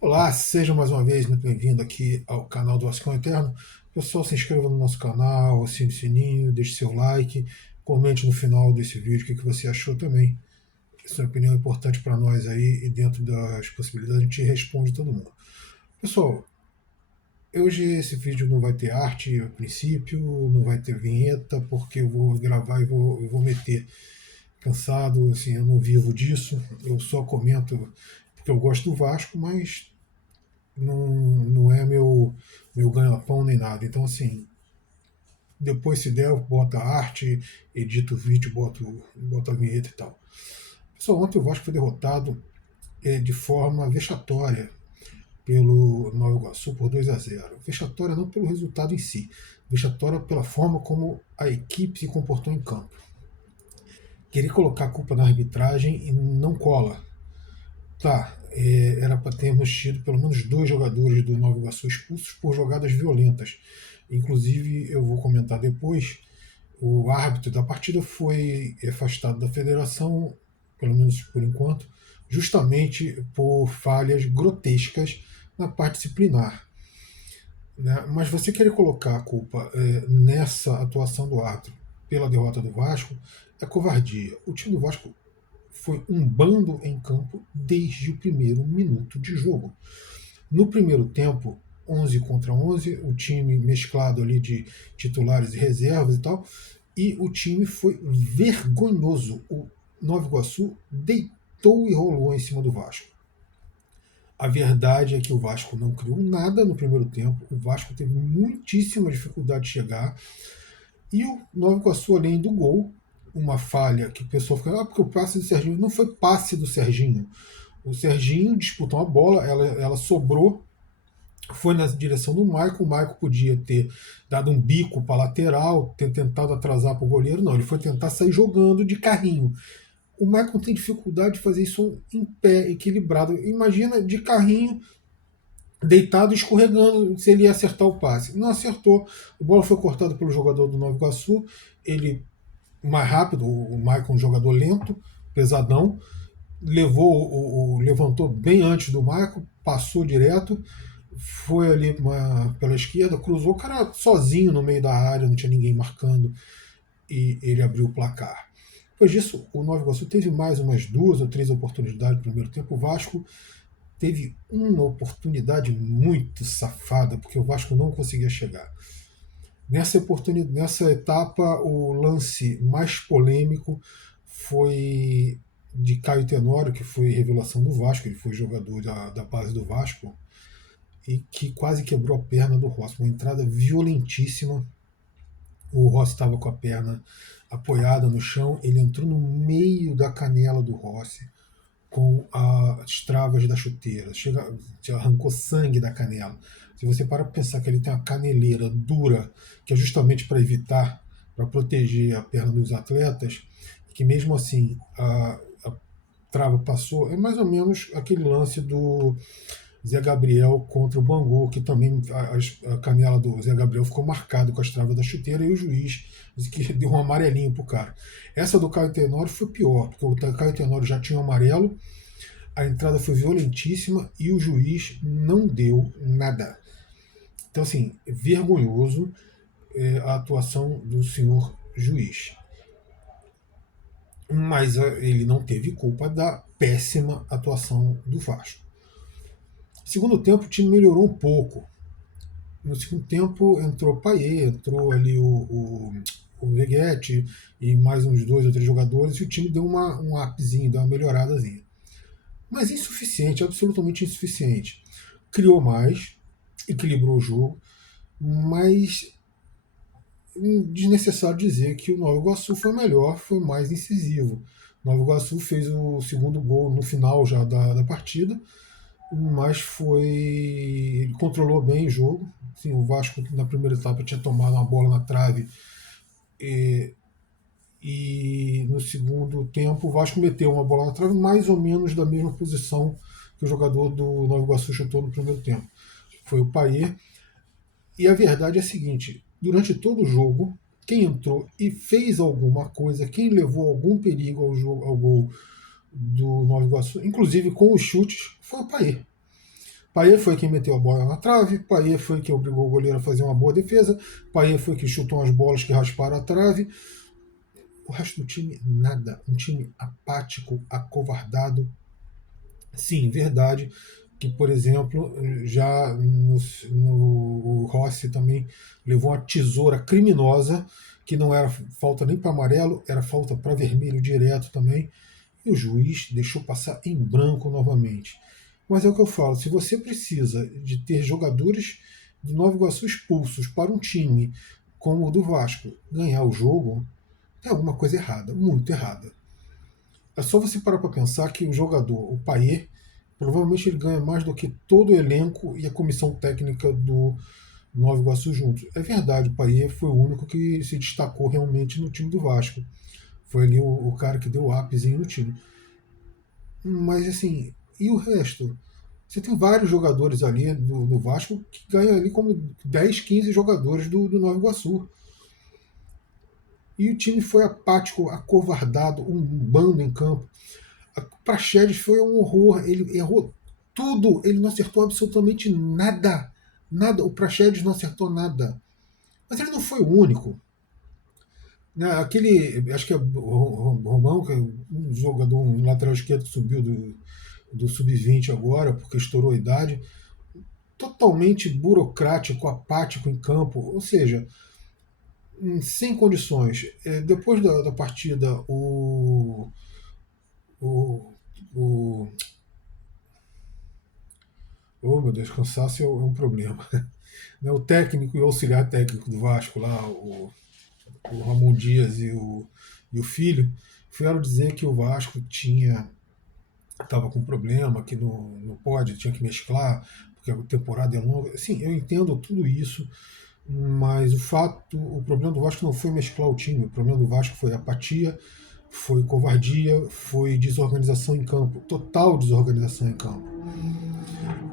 Olá, seja mais uma vez muito bem-vindo aqui ao canal do Vascão Eterno. Pessoal, se inscreva no nosso canal, assine o sininho, deixe seu like, comente no final desse vídeo o que você achou também. Sua opinião é importante para nós aí e dentro das possibilidades a gente responde todo mundo. Pessoal, hoje esse vídeo não vai ter arte a princípio, não vai ter vinheta, porque eu vou gravar e vou meter. Cansado, assim, eu não vivo disso, eu só comento porque eu gosto do Vasco, mas não é meu ganha-pão nem nada. Então, assim, depois se der, bota arte, edita o vídeo, bota a vinheta e tal. Pessoal, ontem o Vasco foi derrotado de forma vexatória pelo Nova Iguaçu por 2-0. Vexatória não pelo resultado em si, vexatória pela forma como a equipe se comportou em campo. Querer colocar a culpa na arbitragem e não cola. Tá, era para termos tido pelo menos dois jogadores do Nova Iguaçu expulsos por jogadas violentas. Inclusive, eu vou comentar depois, o árbitro da partida foi afastado da federação, pelo menos por enquanto, justamente por falhas grotescas na parte disciplinar. Né? Mas você querer colocar a culpa nessa atuação do árbitro pela derrota do Vasco é covardia. O time do Vasco foi um bando em campo desde o primeiro minuto de jogo. No primeiro tempo, 11 contra 11, o time mesclado ali de titulares e reservas e tal, e o time foi vergonhoso. O Nova Iguaçu deitou e rolou em cima do Vasco. A verdade é que o Vasco não criou nada no primeiro tempo, o Vasco teve muitíssima dificuldade de chegar, e o Nova Iguaçu, além do gol, uma falha que o pessoal fica, porque o passe do Serginho não foi passe do Serginho. O Serginho disputou uma bola, ela sobrou, foi na direção do Maicon. O Maicon podia ter dado um bico para a lateral, ter tentado atrasar para o goleiro. Não, ele foi tentar sair jogando de carrinho. O Maicon tem dificuldade de fazer isso em pé, equilibrado. Imagina de carrinho, deitado, escorregando, se ele ia acertar o passe. Não acertou. A bola foi cortada pelo jogador do Nova Iguaçu. Ele mais rápido, o Maicon um jogador lento, pesadão, levantou bem antes do Maicon, passou direto, foi ali pela esquerda, cruzou, o cara sozinho no meio da área, não tinha ninguém marcando, e ele abriu o placar. Depois disso, o Nova Iguaçu teve mais umas duas ou três oportunidades no primeiro tempo. O Vasco teve uma oportunidade muito safada, porque o Vasco não conseguia chegar. Nessa etapa, o lance mais polêmico foi de Caio Tenório, que foi revelação do Vasco, ele foi jogador da base do Vasco, e que quase quebrou a perna do Rossi. Uma entrada violentíssima. O Rossi estava com a perna apoiada no chão, ele entrou no meio da canela do Rossi com as travas da chuteira. Arrancou sangue da canela. Se você para pensar que ele tem uma caneleira dura, que é justamente para evitar, para proteger a perna dos atletas, que mesmo assim a trava passou, é mais ou menos aquele lance do Zé Gabriel contra o Bangu, que também a canela do Zé Gabriel ficou marcada com as travas da chuteira e o juiz disse que deu um amarelinho pro cara. Essa do Caio Tenório foi pior, porque o Caio Tenório já tinha um amarelo, a entrada foi violentíssima e o juiz não deu nada. Então, assim, vergonhoso a atuação do senhor juiz. Mas ele não teve culpa da péssima atuação do Vasco. Segundo tempo, o time melhorou um pouco. No segundo tempo entrou o Payet, entrou ali o Veguete e mais uns dois ou três jogadores, e o time deu um upzinho, deu uma melhoradazinha. Mas insuficiente, absolutamente insuficiente. Criou mais, equilibrou o jogo, mas desnecessário dizer que o Nova Iguaçu foi melhor, foi mais incisivo. O Nova Iguaçu fez o segundo gol no final já da partida, mas foi. Ele controlou bem o jogo. Sim, o Vasco na primeira etapa tinha tomado uma bola na trave e no segundo tempo o Vasco meteu uma bola na trave mais ou menos da mesma posição que o jogador do Nova Iguaçu chutou no primeiro tempo. Foi o Payet. E a verdade é a seguinte: durante todo o jogo, quem entrou e fez alguma coisa, quem levou algum perigo ao gol do Nova Iguaçu, inclusive com os chutes, foi o Payet. Payet foi quem meteu a bola na trave, Payet foi quem obrigou o goleiro a fazer uma boa defesa, Payet foi quem chutou as bolas que rasparam a trave. O resto do time, nada. Um time apático, acovardado. Sim, verdade que, por exemplo, já no o Rossi também levou uma tesoura criminosa, que não era falta nem para amarelo, era falta para vermelho direto também, e o juiz deixou passar em branco novamente. Mas é o que eu falo, se você precisa de ter jogadores do Nova Iguaçu expulsos para um time como o do Vasco ganhar o jogo, tem alguma coisa errada, muito errada. É só você parar para pensar que o jogador, o Payet, provavelmente ele ganha mais do que todo o elenco e a comissão técnica do Nova Iguaçu juntos. É verdade, o Payet foi o único que se destacou realmente no time do Vasco. Foi ali o cara que deu o ápice no time. Mas assim, e o resto? Você tem vários jogadores ali do Vasco que ganham ali como 10, 15 jogadores do Nova Iguaçu. E o time foi apático, acovardado, um bando em campo. Para Praxedes foi um horror, ele errou tudo, ele não acertou absolutamente nada. Nada, o Praxedes não acertou nada. Mas ele não foi o único. Né? Aquele, acho que é o Romão, que é um jogador, um lateral esquerdo que subiu do sub-20 agora, porque estourou a idade, totalmente burocrático, apático em campo, ou seja, sem condições. Depois da partida, o, o oh, meu Deus, cansaço é um problema. O técnico e o auxiliar técnico do Vasco, lá, o Ramon Dias e o filho, vieram dizer que o Vasco estava com problema, que não pode, tinha que mesclar, porque a temporada é longa. Sim, eu entendo tudo isso, mas o problema do Vasco não foi mesclar o time, o problema do Vasco foi apatia, foi covardia, foi desorganização em campo, total desorganização em campo.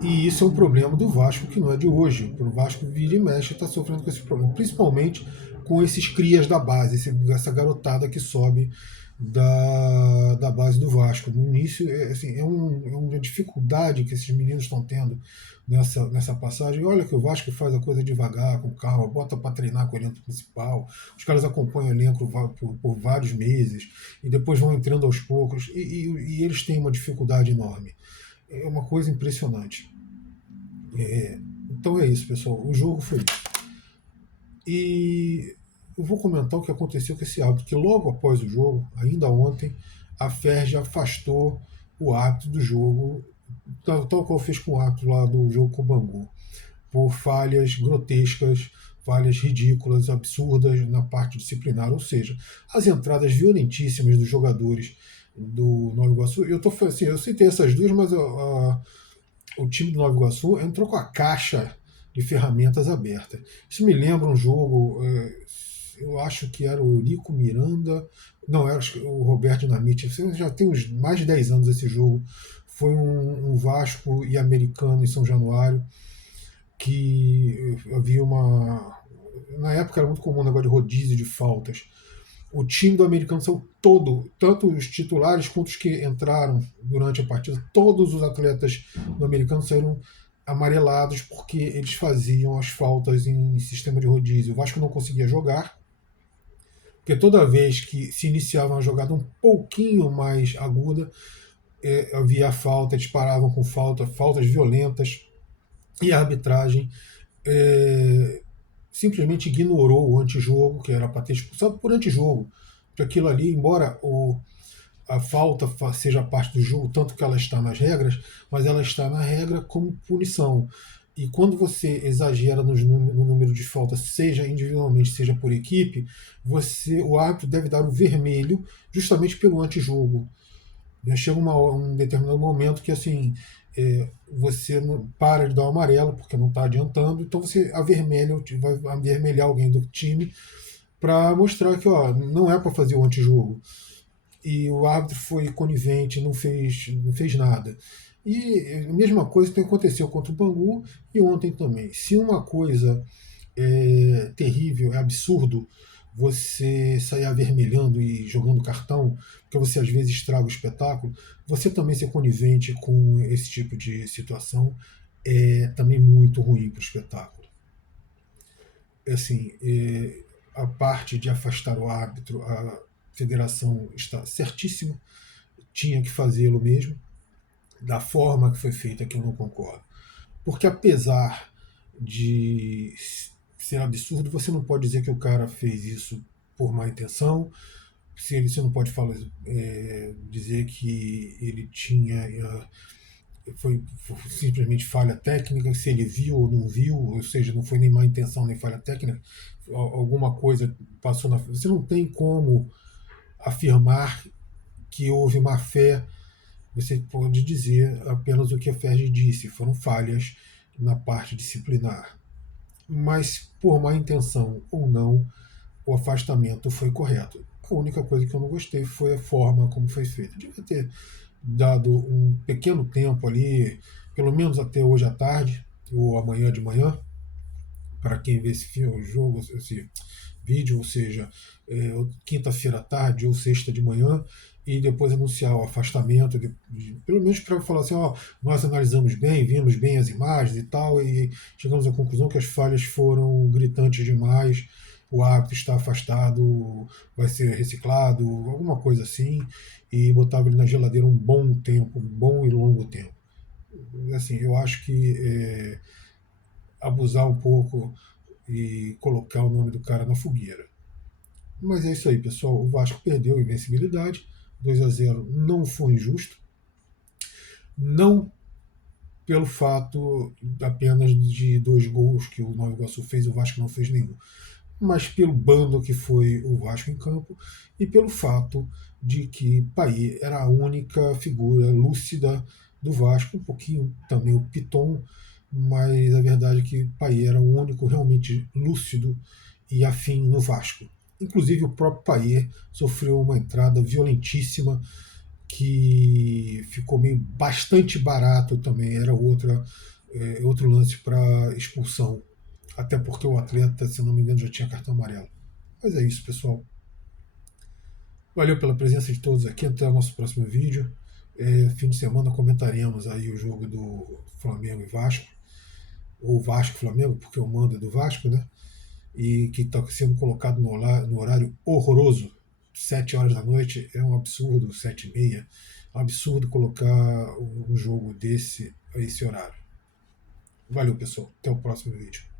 E isso é um problema do Vasco que não é de hoje. O Vasco vira e mexe está sofrendo com esse problema, principalmente com esses crias da base, essa garotada que sobe da base do Vasco. No início, é uma dificuldade que esses meninos estão tendo nessa passagem. Olha que o Vasco faz a coisa devagar, com calma, bota para treinar com o elenco principal. Os caras acompanham o elenco por vários meses e depois vão entrando aos poucos. E eles têm uma dificuldade enorme. É uma coisa impressionante. Então é isso, pessoal. O jogo foi isso. E eu vou comentar o que aconteceu com esse árbitro, que logo após o jogo, ainda ontem, a FERJ afastou o árbitro do jogo, tal qual fez com o árbitro lá do jogo com o Bangu, por falhas grotescas, falhas ridículas, absurdas na parte disciplinar, ou seja, as entradas violentíssimas dos jogadores do Nova Iguaçu. Eu citei essas duas, mas o time do Nova Iguaçu entrou com a caixa de ferramentas aberta. Isso me lembra um jogo, eu acho que era o Eurico Miranda, não, era o Roberto Dinamite, já tem uns mais de 10 anos esse jogo. Foi um Vasco e Americano em São Januário, que havia uma. Na época era muito comum o negócio de rodízio de faltas. O time do Americano saiu todo, tanto os titulares quanto os que entraram durante a partida, todos os atletas do Americano saíram amarelados porque eles faziam as faltas em sistema de rodízio. O Vasco não conseguia jogar, porque toda vez que se iniciava uma jogada um pouquinho mais aguda, havia falta, eles paravam com faltas violentas, e a arbitragem simplesmente ignorou o antijogo, que era para ter expulsado por antijogo. Porque aquilo ali, embora a falta seja parte do jogo, tanto que ela está nas regras, mas ela está na regra como punição. E quando você exagera no número de faltas, seja individualmente, seja por equipe, o árbitro deve dar o vermelho justamente pelo antijogo. Chega um determinado momento que assim você não para de dar o amarelo porque não está adiantando, então você vai avermelhar alguém do time para mostrar que não é para fazer o antijogo. E o árbitro foi conivente, não fez nada. E a mesma coisa que aconteceu contra o Bangu e ontem também. Se uma coisa é terrível, é absurdo você sair avermelhando e jogando cartão, porque você às vezes estraga o espetáculo, você também ser conivente com esse tipo de situação é também muito ruim para o espetáculo. Assim, a parte de afastar o árbitro, a federação está certíssima, tinha que fazê-lo mesmo, da forma que foi feita, que eu não concordo. Porque apesar de ser absurdo, você não pode dizer que o cara fez isso por má intenção, se ele, você não pode falar, dizer que ele tinha foi simplesmente falha técnica, se ele viu ou não viu, ou seja, não foi nem má intenção nem falha técnica, alguma coisa passou na. Você não tem como afirmar que houve má fé, você pode dizer apenas o que a FERJ disse, foram falhas na parte disciplinar. Mas, por má intenção ou não, o afastamento foi correto. A única coisa que eu não gostei foi a forma como foi feita. Devia ter dado um pequeno tempo ali, pelo menos até hoje à tarde, ou amanhã de manhã, para quem vê esse filme, o jogo, esse vídeo, ou seja, quinta-feira à tarde ou sexta de manhã, e depois anunciar o afastamento, pelo menos para falar assim, ó, nós analisamos bem, vimos bem as imagens e tal, e chegamos à conclusão que as falhas foram gritantes demais, o árbitro está afastado, vai ser reciclado, alguma coisa assim, e botava ele na geladeira um bom tempo, um bom e longo tempo. Assim, eu acho que abusar um pouco e colocar o nome do cara na fogueira. Mas é isso aí, pessoal. O Vasco perdeu a invencibilidade. 2-0 não foi injusto. Não pelo fato apenas de 2 gols que o Nova Iguaçu fez, o Vasco não fez nenhum. Mas pelo bando que foi o Vasco em campo e pelo fato de que Payet era a única figura lúcida do Vasco, um pouquinho também o Piton, mas a verdade é que Payet era o único realmente lúcido e afim no Vasco. Inclusive o próprio Payet sofreu uma entrada violentíssima que ficou meio bastante barato também, era outro lance para expulsão. Até porque o atleta, se não me engano, já tinha cartão amarelo. Mas é isso, pessoal. Valeu pela presença de todos aqui. Até o nosso próximo vídeo. Fim de semana comentaremos aí o jogo do Flamengo e Vasco. Ou Vasco-Flamengo, porque o mando é do Vasco, né? E que está sendo colocado no horário horroroso. 7 horas da noite é um absurdo, 7h30. É um absurdo colocar um jogo desse a esse horário. Valeu, pessoal. Até o próximo vídeo.